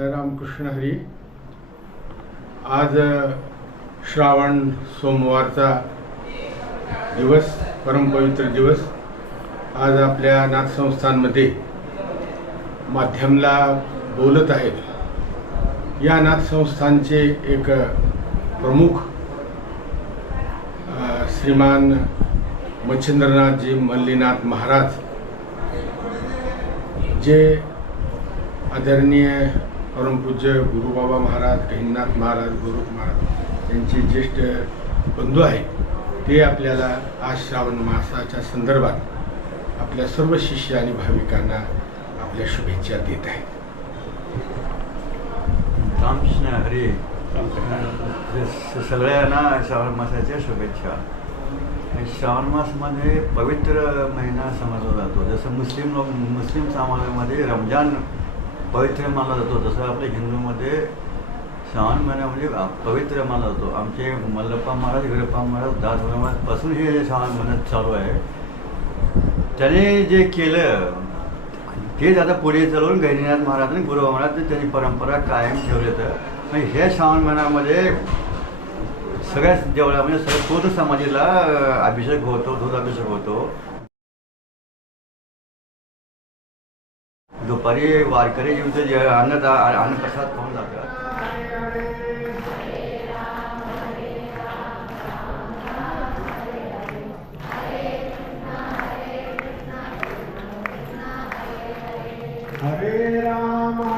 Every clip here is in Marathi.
रामकृष्ण हरी. आज श्रावण सोमवारचा दिवस परमपवित्र दिवस. आज आपल्या नाथसंस्थांमध्ये माध्यमला बोलत आहेत. या नाथसंस्थांचे एक प्रमुख श्रीमान मच्छिंद्रनाथजी मल्लीनाथ महाराज जे आदरणीय परमपूज्य गुरुबाबा महाराज गहिनाथ महाराज गुरु महाराज यांचे ज्येष्ठ बंधू आहेत ते आपल्याला आज श्रावण मासाच्या संदर्भात आपल्या सर्व शिष्य आणि भाविकांना आपल्या शुभेच्छा देत आहेत. रामकृष्ण हरे स- सगळ्यांना श्रावण मासाच्या शुभेच्छा. श्रावण मासमध्ये पवित्र महिना समजला जातो. जसं मुस्लिम लोक मुस्लिम समाजामध्ये रमजान पवित्र मानला जातो जसं आपल्या हिंदूमध्ये श्रावण महिन्यामध्ये म्हणजे पवित्र मानला जातो. आमचे मल्लप्पा महाराज वीरप्पा महाराज दास महाराजपासून हे श्रावण महिन्यात चालू आहे. त्याने जे केलं तेच आता पुढे चालवून गहिनीनाथ महाराज आणि गुरु महाराज त्यांनी परंपरा कायम ठेवले तर हे ह्या श्रावण महिन्यामध्ये सगळ्याच देवळा म्हणजे सगळ्या पूर्ण समाजाला अभिषेक होतो दूध अभिषेक होतो. दुपारी वारकरी येऊन ते जे अन्नदा अन्नप्रसाद खाऊन जातात. हरे राम हरे राम.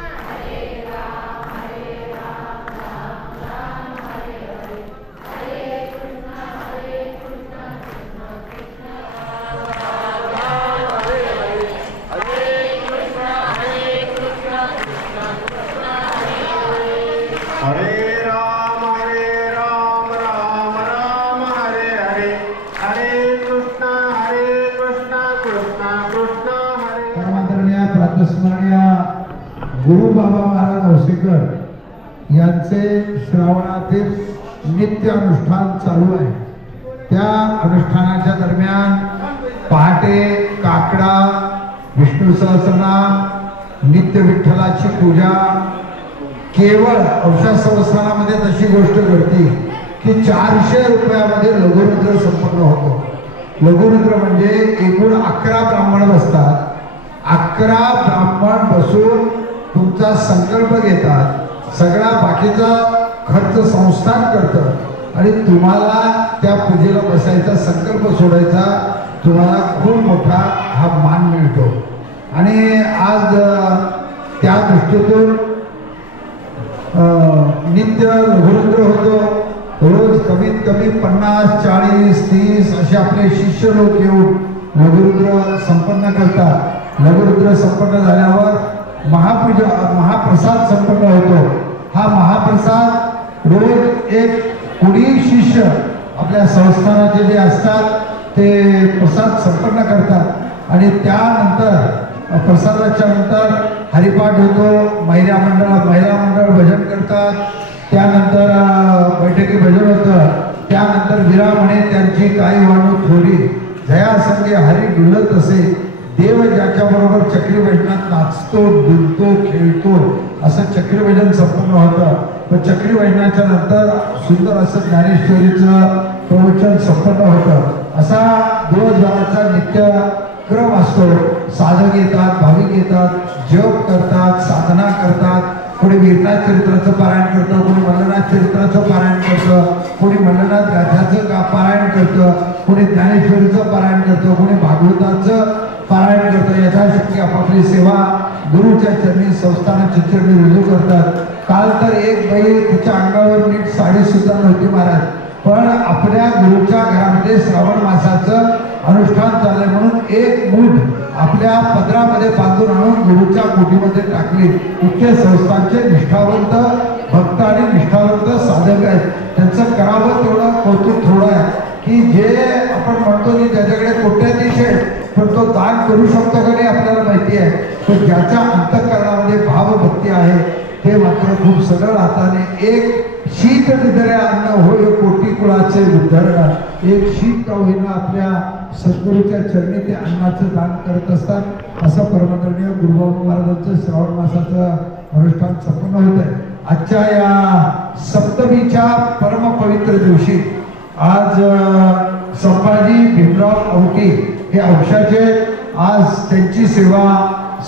प्रातस्मरणीय गुरु बाबा महाराज औसेकर यांचे श्रावणातील नित्य अनुष्ठान चालू आहे. त्या अनुष्ठानाच्या दरम्यान पहाटे काकडा विष्णू सहस्रनाम नित्य विठ्ठलाची पूजा केवळ औषध संस्थानामध्ये तशी गोष्ट घडती की चारशे रुपयामध्ये लघुरुद्र संपन्न होतो. लघुरुद्र म्हणजे एकूण अकरा ब्राह्मण बसतात. अकरा ब्राह्मण बसून तुमचा संकल्प घेतात. सगळा बाकीचा खर्च संस्थान करतं. आणि तुम्हाला त्या पूजेला बसायचा संकल्प सोडायचा तुम्हाला खूप मोठा हा मान मिळतो. आणि आज त्या दृष्टीतून नित्य लघुरुद्र होतो. रोज कमीत कमी पन्नास चाळीस तीस असे आपले शिष्य लोक येऊन लघुरुद्र संपन्न करतात. लघुरुद्र संपन्न झाल्यावर महापूजा महाप्रसाद संपन्न होतो. हा महाप्रसाद रोज एक कुणी शिष्य आपल्या संस्थानाचे जे असतात ते प्रसाद संपन्न करतात. आणि त्यानंतर प्रसादाच्या नंतर हरिपाठ होतो महिला मंडळ महिला मंडळ भजन करतात. त्यानंतर बैठकी भजन होतं. त्यानंतर विरामणे त्यांची काही वाणू थोडी. जया संगे हरी डुलत असे. देव ज्याच्याबरोबर चक्री नाचतो डुलतो खेळतो असं चक्री संपन्न होतं. पण चक्री नंतर सुंदर असं ज्ञानेश्वरीचं प्रवचन संपन्न होतं. असा दिवसभराचा नित्य क्रम असतो. साधक येतात भाविक येतात जप करतात साधना करतात. कोणी वीरनाथ चरित्राचं पारायण करतं कोणी मल्लनाथ चरित्राचं पारायण करतं कोणी मल्लनाथ गाथाचं का पारायण करतं कोणी ज्ञानेश्वरीचं पारायण करतं कोणी भागवताचं पारायण करतं यथाशक्ती आपापली सेवा गुरुच्या चरणी संस्थानाच्या चरणी रुजू करतात. काल तर एक बाई तिच्या अंगावर नीट साडी सुद्धा नव्हती महाराज पण आपल्या गुरुच्या घरामध्ये श्रावण मासाचं अनुष्ठान चाललंय म्हणून एक मूठ आपल्या पदरामध्ये बांधून आणून गुरुच्या कोटीमध्ये टाकली. इतके संस्थांचे निष्ठावंत भक्त आणि निष्ठावंत साधक आहेत. त्यांचं करावं तेवढं कौतुक थोडं आहे. की जे आपण म्हणतो की ज्याच्याकडे कोट्याधीश आहे पण तो दान करू शकतो का नाही आपल्याला माहिती आहे. पण ज्याच्या अंतकरणामध्ये भावभक्ती आहे ते मात्र खूप सरळ हाताने एक शीत निधरे अन्न होय कोटी कुळाचे उद्धरण. एक शीत का होईना आपल्या सद्गुरूच्या चरणी ते अन्नाचं दान करत असतात. असं परमकर्णीय गुरुबाबू महाराजांचं श्रावण मासाचं अनुष्ठान संपन्न होत आहे. आजच्या या सप्तमीच्या परमपवित्र दिवशी आज संभाजी भीमराव औटी हे अंशाचे आज त्यांची सेवा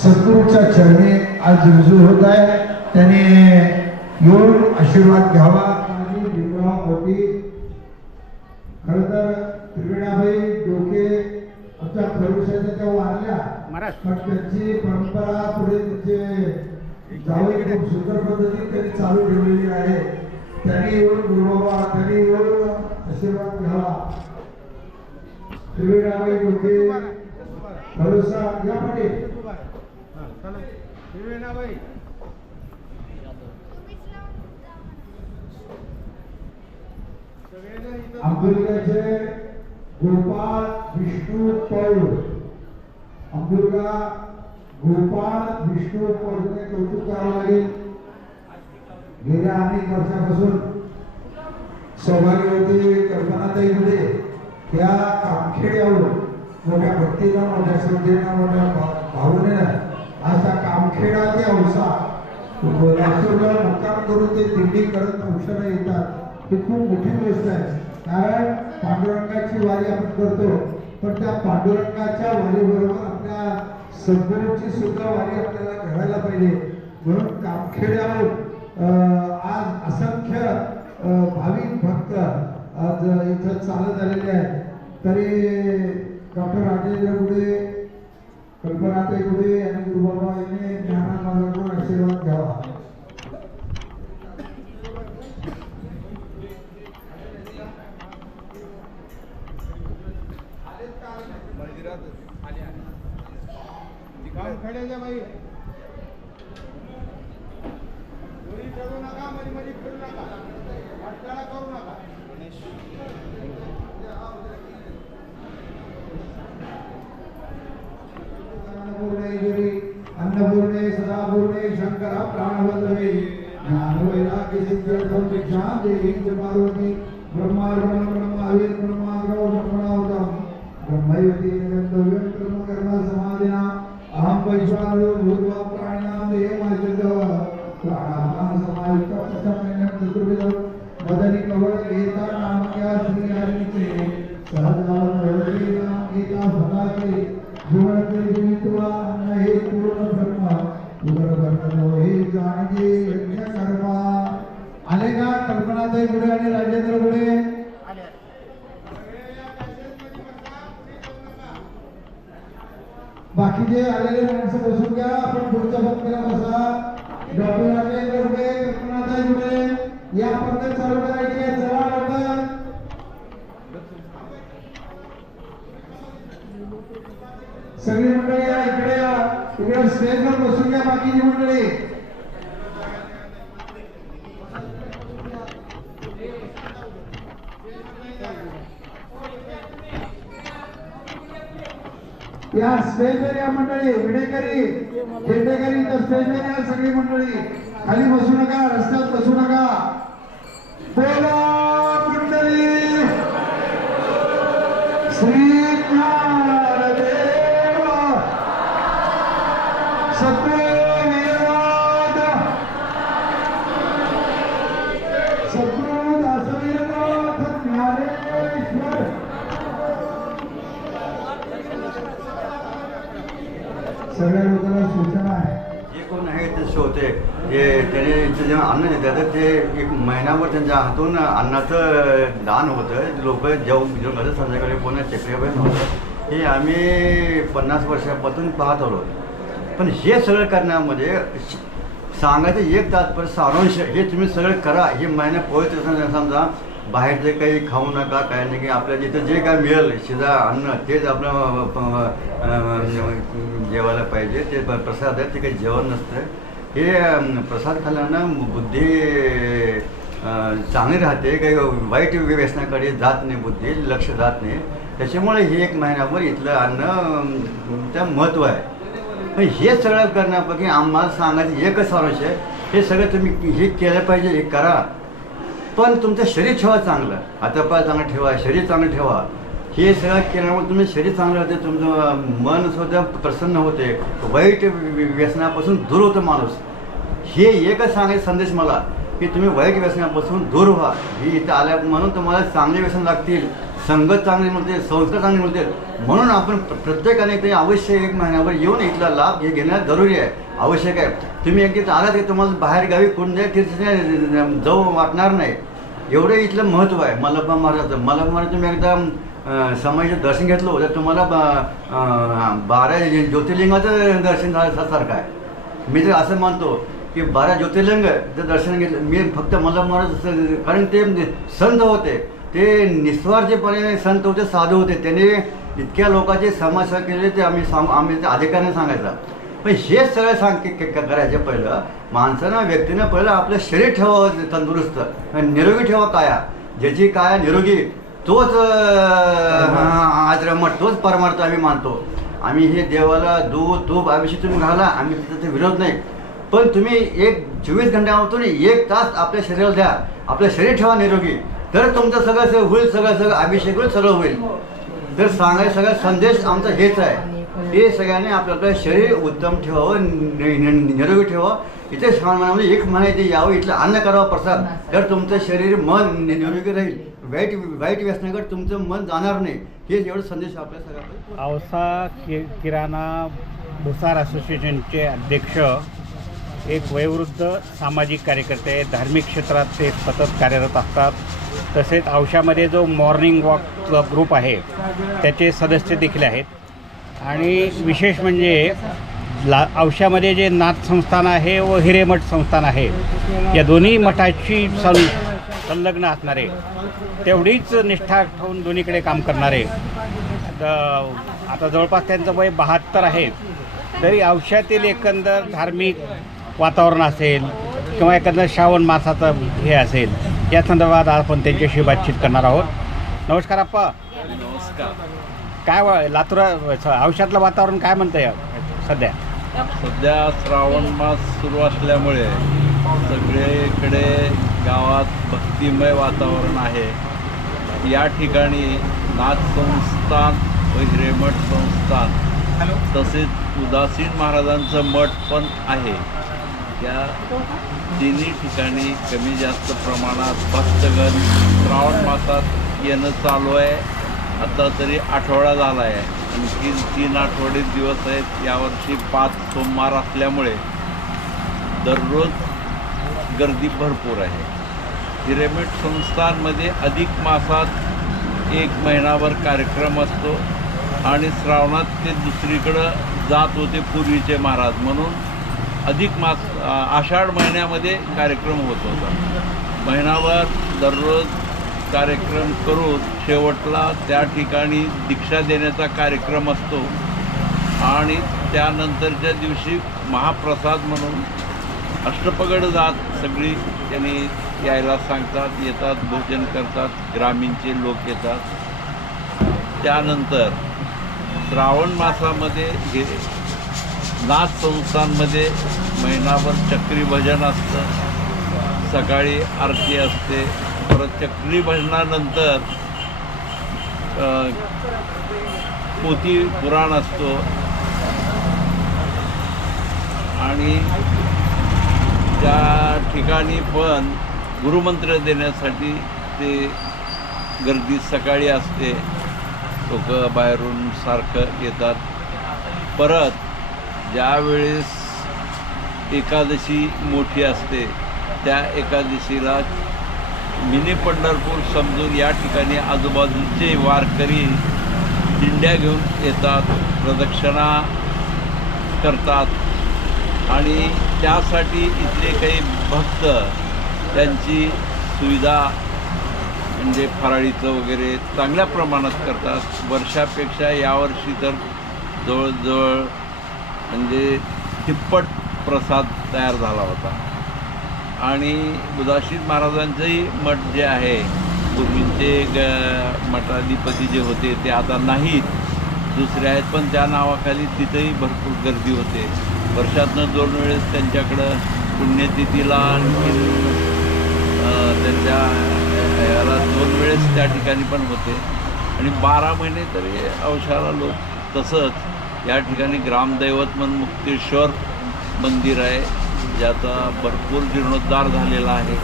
सद्गुरूच्या चरणी आज रुजू होत आहे. त्याने येऊन आशीर्वाद घ्यावा. भीमराव औटी खरं तर त्रिवेणाबाई डोके आमच्या खरुशाच्या त्या वारल्या. पण त्यांची परंपरा पुढे त्यांचे जावई खूप सुंदर पद्धतीने त्यांनी चालू ठेवलेली आहे. त्यांनी येऊन गुरुबाबा त्यांनी येऊन आशीर्वाद घ्यावा. त्रिवेणाबाई डोके खरुसा या पाटील आंबुलगाचे गोपाळ विष्णू पौळ अंबुलगा गोपाळ विष्णू पौळने कौतुक करावं लागेल. गेल्या अनेक वर्षापासून सौभाग्यवती कल्पनाताईमध्ये. त्या कामखेड्यावर मोठ्या भक्तीनं मोठ्या श्रद्धेनं मोठ्या भा- भावनेनं आज कामखेडा ते औसा लातूरला मुक्काम करून ते दिंडी करत औषधं येतात. ही खूप मोठी गोष्ट आहे. कारण पांडुरंगाची वारी आपण करतो पण त्या पांडुरंगाच्या वारीबरोबर आपल्या सद्गुरूची सुद्धा वारी आपल्याला घडायला पाहिजे. म्हणून कामखेड्यावर आज असंख्य भाविक भक्त आज इथं चालत आलेले आहेत. तरी डॉक्टर राजेंद्र गुडे कल्पनाताई गुडे आणि गुरुबाबा यांनी ज्ञानानंदाकडून आशीर्वाद घ्यावा. प्राणवल्लभे ज्ञानवैराग्य सिद्ध्यर्थं भिक्षां पार्वती ब्रह्मार्पणं ब्रह्मावीर ब्रह्माग्रव ब्रह्मैवती निगन्तव्यं गुडे आणि राजेंद्र गुडे बाकीचे आलेले माणसं बसून घ्या आपण पुढच्या पंक्तीला बसा. डॉक्टर राजेंद्र गुडे कल्पनाताई गुडे या पद्धत चालू करायची आहे चला लवकर सगळी मंडळी या इकडे या. इकडे स्टेजवर बसून घ्या बाकीची मंडळी. या स्टेजवर या मंडळी विडेकरी खेडेकरी तर स्टेजवर या सगळी मंडळी. खाली बसू नका रस्त्यात बसू नका. बोला मंडळी. श्री ज्ञानदेव सत्य सगळ्या लोकांना सूचना आहे. जे कोण आहे ते श्रोते जे त्याने जे जेव्हा अन्न देतात ते एक महिनाभर त्यांच्या हातून अन्नाचं दान होतं. लोक जेवण जेवण घालत संध्याकाळी कोणा चक्रीबाई नव्हतं. हे आम्ही पन्नास वर्षापासून पाहत आलो. पण हे सगळं करण्यामध्ये सांगायचं एक तात्पर्य सारांश हे तुम्ही सगळं करा. हे महिना पवित्र समजा बाहेर बाहेरचे काही खाऊ नका काय नाही की आपल्या जिथं जे काय मिळेल शिजा अन्न तेच आपलं जेवायला पाहिजे ते प्रसाद आहे ते काही जेवण नसतं. हे प्रसाद खाल्ल्यानं बुद्धी चांगली राहते काही वाईट व्यसनाकडे जात नाही बुद्धी लक्ष जात नाही. त्याच्यामुळे हे एक महिनाभर इथलं अन्न त्या महत्त्व आहे? पण हे सगळं करण्यापैकी आम्हाला सांगायचं एकच स्वारश आहे. हे सगळं तुम्ही हे केलं पाहिजे हे करा. पण तुमचं शरीर ठेवा चांगलं. हातापाय चांगलं ठेवा शरीर चांगलं ठेवा. हे सगळं केल्यामुळे तुम्ही शरीर चांगलं होते तुमचं मन सुद्धा प्रसन्न होते. वाईट व्यसनापासून दूर होतं माणूस. हे एकच सांगायचं संदेश मला की तुम्ही वाईट व्यसनापासून दूर व्हा. ही इथं आल्या म्हणून तुम्हाला चांगले व्यसन लागतील. संगत चांगली मिळते संस्कार चांगली मिळते म्हणून आपण प्रत्येकाने ते अवश्य एक महिन्यावर येऊन इथला लाभ हे घेणं जरुरी आहे आवश्यक आहे. तुम्ही एकदा आलात की तुम्हाला बाहेर गावी कोणत्या तीर्थस्थानी जाऊ वाटणार नाही. एवढं इथलं महत्त्व आहे. मल्लप्पा महाराजाचं. मल्लप्पा महाराज तुम्ही एकदा अं, समाजाचं दर्शन घेतलं होतं तुम्हाला बारा ज्योतिर्लिंगाचं दर्शन झाल्यासारखं आहे. मी तर असं मानतो की बारा ज्योतिर्लिंग दर्शन घेतलं मी फक्त मला महाराज कारण ते संत होते. ते निस्वार्थीपणे संत होते साधू होते. त्यांनी इतक्या लोकांची समस्या केली ते आम्ही सांग आम्ही अधिकाऱ्याने सांगायचं. पण हेच सगळं सांग करायचं पहिलं. माणसानं व्यक्तीनं पहिलं आपलं शरीर ठेवावं तंदुरुस्त. निरोगी ठेवा काया. ज्याची काया निरोगी तोच आश्रमठ तोच परमार्थ आम्ही मानतो. आम्ही हे देवाला दूध तूप अभिषेक तुम्ही घाला आम्ही त्याचा विरोध नाही. पण तुम्ही एक चोवीस घंट्यामधून एक तास आपल्या शरीराला द्या. आपलं शरीर ठेवा निरोगी. तर तुमचं सगळं सगळं होईल सगळं सगळं अभिषेक होईल सगळं होईल. तर सांगायचं सगळा संदेश आमचा हेच आहे. हे सगळ्यांनी आपलं आपलं शरीर उत्तम ठेवावं नि- निरोगी ठेवावं. इथे श्रावण एक म्हणायचे यावं इथलं अन्न करावं प्रसाद. तर तुमचं शरीर मन निरोगी राहील. वाईट वाईट व्यसनाकडे तुमचं मन जाणार नाही. हे एवढं संदेश आपल्या सगळ्या औसा कि किराणा भुसार असोसिएशनचे अध्यक्ष एक वयोवृद्ध सामाजिक कार्यकर्ते धार्मिक क्षेत्रात ते सतत कार्यरत असतात. तसेच औशामध्ये जो मॉर्निंग वॉक ग्रुप आहे त्याचे सदस्य देखील आहेत. आणि विशेष म्हणजे ला औशामध्ये जे नाथ संस्थान आहे व हिरेमठ संस्थान आहे या दोन्ही मठाची सं संलग्न असणारे तेवढीच निष्ठा ठेवून दोन्हीकडे काम करणारे आता जवळपास त्यांचं वय बहात्तर आहे. तरी औषधातील एकंदर धार्मिक वातावरण असेल किंवा एकंदर श्रावण मासाचं हे असेल या संदर्भात आपण त्यांच्याशी बातचीत करणार आहोत. नमस्कार अप्पा. नमस्कार. काय वा लातूर औषधातलं वातावरण काय म्हणतं या सध्या? सध्या श्रावण मास सुरू असल्यामुळे सगळीकडे गावात भक्तिमय वातावरण आहे. या ठिकाणी नाथ संस्थान व हिरेमठ संस्थान तसेच उदासीन महाराजांचं मठ पण आहे. या तिन्ही ठिकाणी कमी जास्त प्रमाणात भक्तगण श्रावण मासात येणं चालू आहे. आता तरी आठवडा झाला आहे आणखी तीन आठवडे दिवस आहेत. यावर्षी पाच सोमवार असल्यामुळे दररोज गर्दी भरपूर आहे. हिरेमेट संस्थांमध्ये अधिक मासात एक महिनाभर कार्यक्रम असतो आणि श्रावणात ते दुसरीकडं जात होते पूर्वीचे महाराज म्हणून. अधिक मास आषाढ महिन्यामध्ये कार्यक्रम होत होता. महिनाभर दररोज कार्यक्रम करून शेवटला त्या ठिकाणी दीक्षा देण्याचा कार्यक्रम असतो. आणि त्यानंतरच्या दिवशी महाप्रसाद म्हणून अष्टपगड जात सगळी त्यांनी यायला सांगतात येतात भोजन करतात ग्रामीणचे लोक येतात. त्यानंतर श्रावण मासामध्ये हे नाथ संस्थांमध्ये महिनाभर चक्री भजन असतं. सकाळी आरती असते. परत चक्री भजनानंतर पोथी पुराण असतो. आणि त्या ठिकाणी पण गुरुमंत्र देण्यासाठी ते गर्दी सकाळी असते. लोक बाहेरून सारखं येतात. परत ज्यावेळेस एकादशी मोठी असते त्या एकादशीला मिनी पंढरपूर समजून या ठिकाणी आजूबाजूचे वारकरी दिंड्या घेऊन येतात प्रदक्षिणा करतात. आणि त्यासाठी इथले काही भक्त त्यांची सुविधा म्हणजे फराळीचं वगैरे चांगल्या प्रमाणात करतात. वर्षापेक्षा यावर्षी तर जवळजवळ म्हणजे तिप्पट प्रसाद तयार झाला होता. आणि उदासीन महाराजांचंही मठ जे आहे पूर्वींचे ग मठाधिपती जे होते ते आता नाहीत. दुसरे आहेत पण त्या नावाखाली तिथेही भरपूर गर्दी होते. वर्षातनं दोन वेळेस त्यांच्याकडं पुण्यतिथीला आणखी त्यांच्या याला दोन वेळेस त्या ठिकाणी पण होते. आणि बारा महिने तरी अवशाला लोक तसंच या ठिकाणी ग्रामदैवत म्हणून मुक्तेश्वर मंदिर आहे ज्याचा भरपूर जीर्णोद्धार झालेला आहे.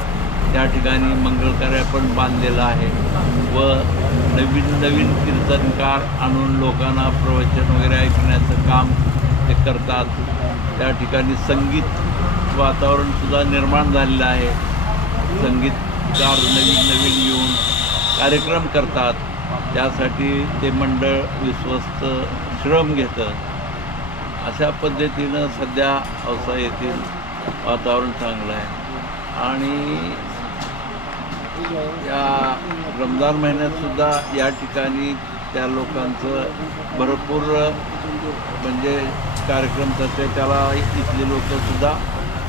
त्या ठिकाणी मंगळकार्य पण बांधलेलं आहे व नवीन नवीन कीर्तनकार आणून लोकांना प्रवचन वगैरे ऐकण्याचं काम ते करतात. त्या ठिकाणी संगीत वातावरणसुद्धा निर्माण झालेलं आहे. संगीतकार नवीन नवीन येऊन कार्यक्रम करतात. त्यासाठी ते मंडळ विश्वस्त श्रम घेतं. अशा पद्धतीनं सध्या औसा येथील वातावरण चांगलं आहे. आणि या रमजान महिन्यातसुद्धा या ठिकाणी त्या लोकांचं भरपूर म्हणजे कार्यक्रम करते. त्याला इथली लोकंसुद्धा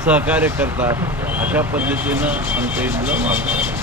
सहकार्य करतात. अशा पद्धतीनं आमच्या इथलं वातावरण